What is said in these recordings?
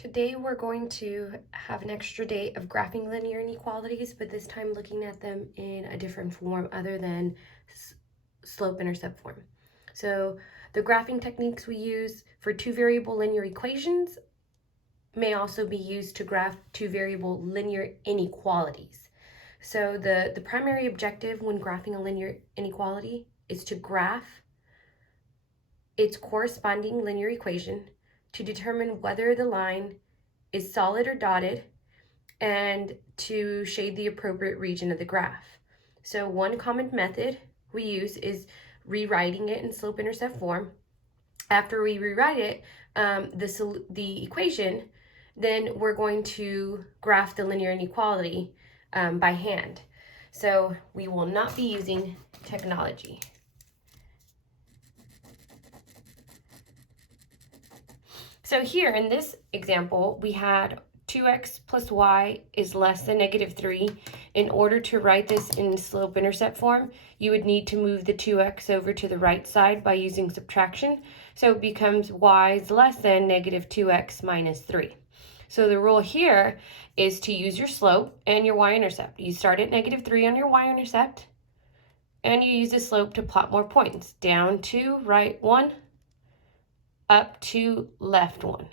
Today we're going to have an extra day of graphing linear inequalities, but this time looking at them in a different form other than slope-intercept form. So the graphing techniques we use for two-variable linear equations may also be used to graph two-variable linear inequalities. So the primary objective when graphing a linear inequality is to graph its corresponding linear equation to determine whether the line is solid or dotted and to shade the appropriate region of the graph. So one common method we use is rewriting it in slope-intercept form. After we rewrite it, the equation, then we're going to graph the linear inequality by hand. So we will not be using technology. So here in this example, we had 2x plus y is less than -3. In order to write this in slope-intercept form, you would need to move the 2x over to the right side by using subtraction. So it becomes y is less than -2x minus 3. So the rule here is to use your slope and your y-intercept. You start at -3 on your y-intercept, and you use the slope to plot more points. Down 2, right 1, up to left 1.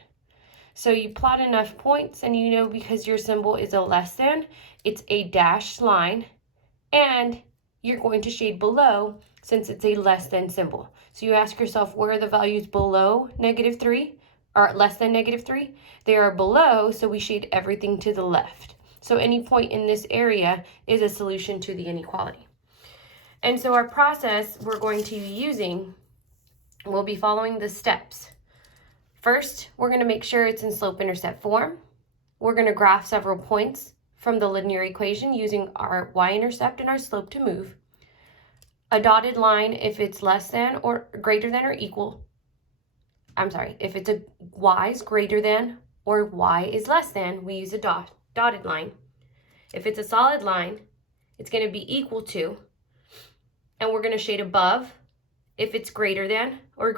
So you plot enough points, and you know because your symbol is a less than, it's a dashed line, and you're going to shade below since it's a less than symbol. So you ask yourself, where are the values below -3 or less than -3? They are below, so we shade everything to the left. So any point in this area is a solution to the inequality. And so our process we're going to be using will be following the steps. First, we're going to make sure it's in slope-intercept form. We're going to graph several points from the linear equation using our y-intercept and our slope to move. A dotted line if it's less than or greater than or equal. If it's a y is greater than or y is less than, we use a dotted line. If it's a solid line, it's going to be equal to, and we're going to shade above if it's greater than or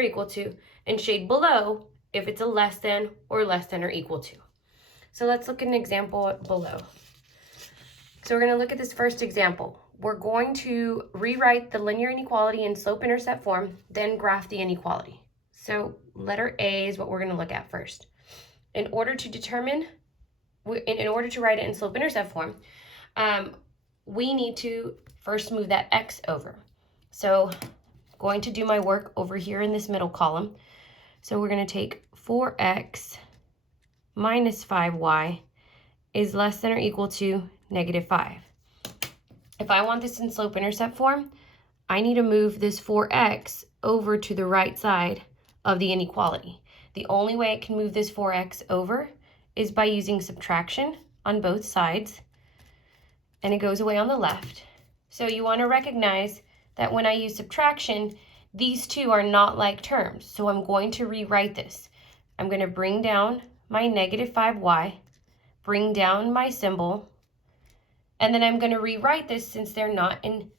equal to, and shade below if it's a less than or equal to. So let's look at an example below. So we're going to look at this first example. We're going to rewrite the linear inequality in slope-intercept form, then graph the inequality. So letter A is what we're going to look at first. In order to write it in slope-intercept form, we need to first move that x over. So going to do my work over here in this middle column. So we're going to take 4x minus 5y is less than or equal to -5. If I want this in slope-intercept form, I need to move this 4x over to the right side of the inequality. The only way I can move this 4x over is by using subtraction on both sides, and it goes away on the left. So you want to recognize that when I use subtraction, these two are not like terms. So I'm going to rewrite this. I'm going to bring down my -5y, bring down my symbol, and then I'm going to rewrite this since they're not in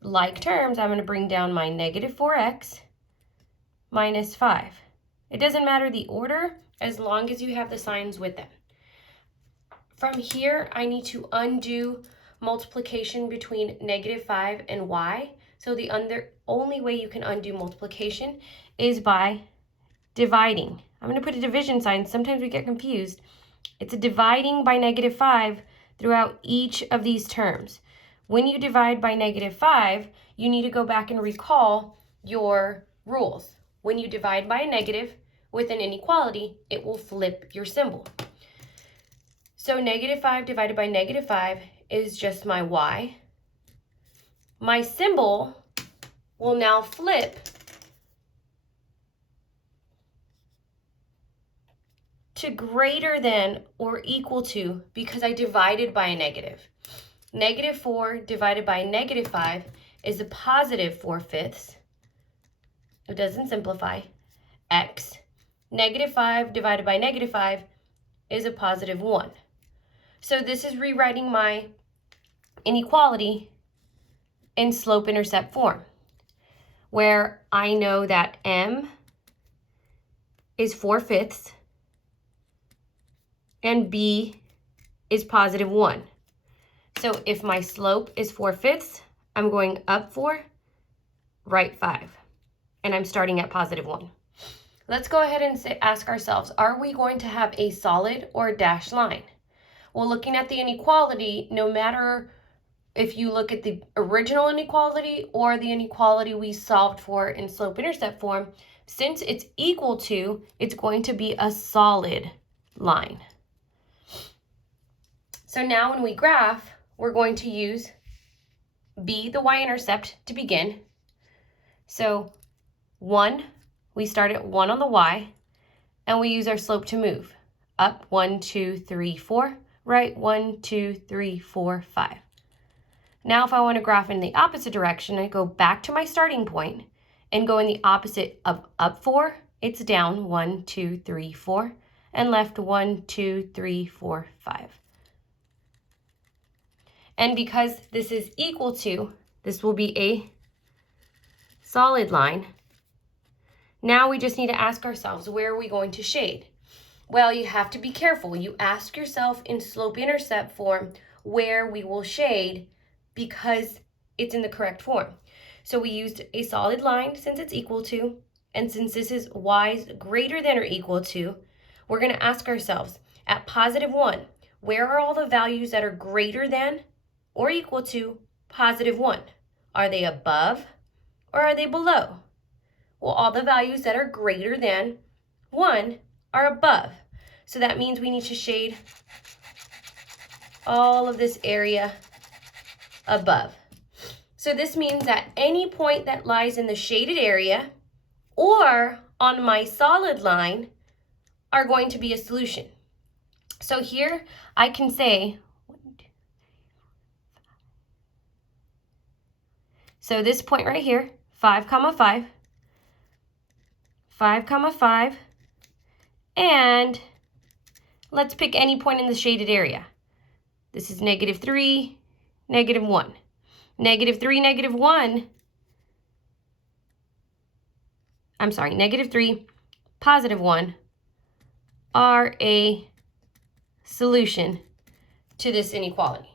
like terms. I'm going to bring down my -4x minus 5. It doesn't matter the order as long as you have the signs with them. From here, I need to undo multiplication between -5 and y. So the only way you can undo multiplication is by dividing. I'm going to put a division sign. Sometimes we get confused. It's a dividing by -5 throughout each of these terms. When you divide by -5, you need to go back and recall your rules. When you divide by a negative with an inequality, it will flip your symbol. So -5 divided by -5 is just my y. My symbol will now flip to greater than or equal to because I divided by a negative. -4 divided by -5 is a positive 4/5. It doesn't simplify. X. -5 divided by -5 is a positive 1. So this is rewriting my inequality in slope-intercept form, where I know that m is 4/5 and B is positive 1. So if my slope is 4/5, I'm going up 4, right 5, and I'm starting at positive 1. Let's go ahead and ask ourselves, are we going to have a solid or a dashed line? Well, looking at the inequality, no matter if you look at the original inequality or the inequality we solved for in slope-intercept form, since it's equal to, it's going to be a solid line. So now when we graph, we're going to use B, the y-intercept, to begin. So 1, we start at 1 on the y, and we use our slope to move. Up 1, 2, 3, 4, right 1, 2, 3, 4, 5. Now if I want to graph in the opposite direction, I go back to my starting point and go in the opposite of up 4, it's down 1, 2, 3, 4, and left 1, 2, 3, 4, 5. And because this is equal to, this will be a solid line. Now we just need to ask ourselves, where are we going to shade? Well, you have to be careful. You ask yourself in slope-intercept form where we will shade because it's in the correct form. So we used a solid line since it's equal to, and since this is y greater than or equal to, we're going to ask ourselves, at positive 1, where are all the values that are greater than or equal to positive 1? Are they above or are they below? Well, all the values that are greater than 1 are above. So that means we need to shade all of this area above. So this means that any point that lies in the shaded area or on my solid line are going to be a solution. So here I can say, so this point right here, 5, 5, 5, 5, and let's pick any point in the shaded area. This is -3, -1. -3, -1, I'm sorry, -3, positive 1 are a solution to this inequality.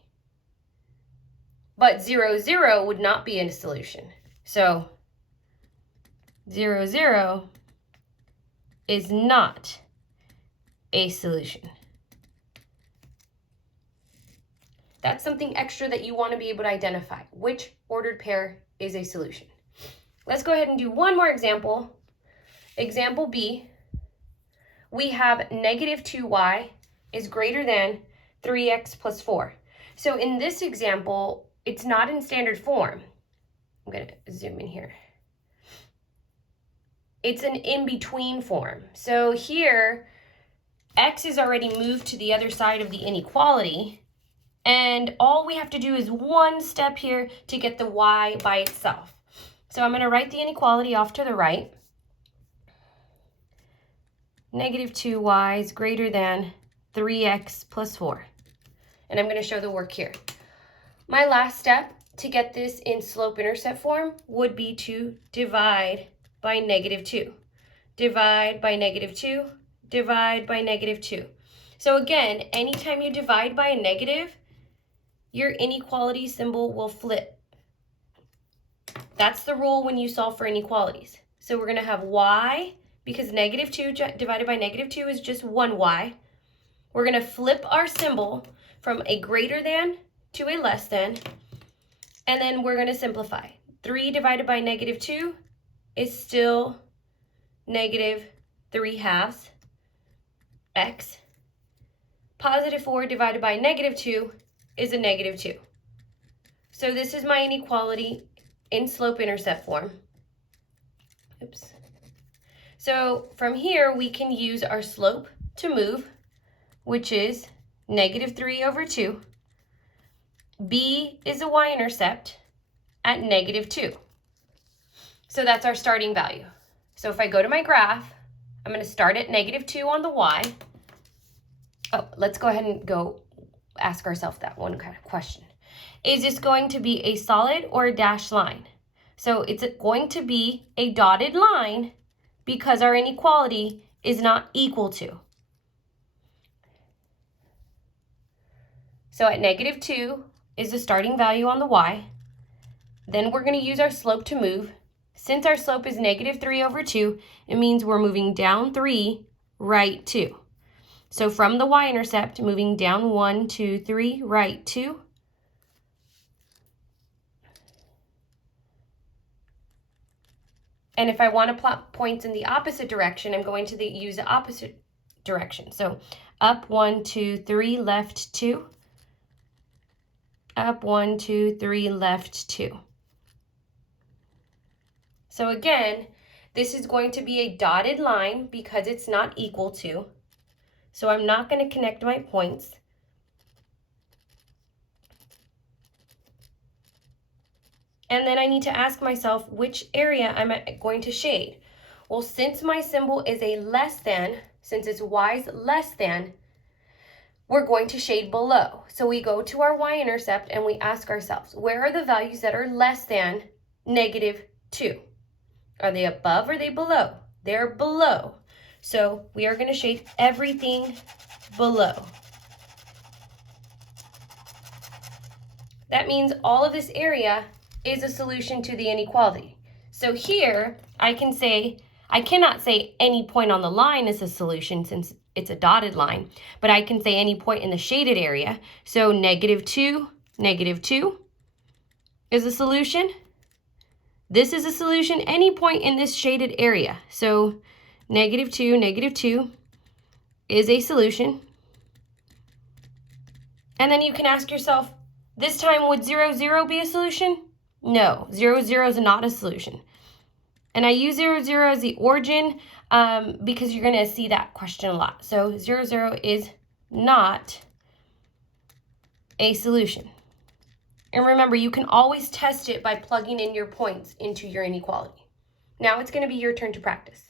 But 0, 0 would not be a solution. So 0, 0 is not a solution. That's something extra that you want to be able to identify. Which ordered pair is a solution? Let's go ahead and do one more example. Example B, we have -2y is greater than 3x plus 4. So in this example, it's not in standard form. I'm going to zoom in here. It's an in-between form. So here, x is already moved to the other side of the inequality, and all we have to do is one step here to get the y by itself. So I'm going to write the inequality off to the right. -2y is greater than 3x plus 4. And I'm going to show the work here. My last step to get this in slope-intercept form would be to divide by -2. Divide by -2. Divide by -2. So again, anytime you divide by a negative, your inequality symbol will flip. That's the rule when you solve for inequalities. So we're going to have y, because -2 divided by -2 is just 1y. We're going to flip our symbol from a greater than to a less than, and then we're going to simplify. 3 divided by -2 is still -3/2 x. Positive 4 divided by -2 is a -2. So this is my inequality in slope-intercept form. Oops. So from here, we can use our slope to move, which is -3/2. B is a y-intercept at -2. So that's our starting value. So if I go to my graph, I'm going to start at -2 on the y. Oh, let's go ahead and go ask ourselves that one kind of question. Is this going to be a solid or a dashed line? So it's going to be a dotted line because our inequality is not equal to. So at negative 2 is the starting value on the y. Then we're going to use our slope to move. Since our slope is negative 3 over 2, it means we're moving down 3, right 2. So from the y-intercept, moving down 1, 2, 3, right 2. And if I want to plot points in the opposite direction, I'm going to use the opposite direction. So up 1, 2, 3, left 2. Up 1, 2, 3, left 2. So again, this is going to be a dotted line because it's not equal to. So I'm not going to connect my points. And then I need to ask myself which area I'm going to shade. Well, since my symbol is a less than, since it's y's less than, we're going to shade below. So we go to our y-intercept and we ask ourselves, where are the values that are less than negative 2? Are they above or are they below? They're below. So we are going to shade everything below. That means all of this area is a solution to the inequality. So here I cannot say any point on the line is a solution since it's a dotted line, but I can say any point in the shaded area. So negative 2 is a solution. This is a solution, any point in this shaded area. So negative 2 is a solution. And then you can ask yourself, this time would 0, 0 be a solution? No, 0, 0 is not a solution. And I use 0, 0 as the origin because you're going to see that question a lot. So 0, 0 is not a solution. And remember, you can always test it by plugging in your points into your inequality. Now it's going to be your turn to practice.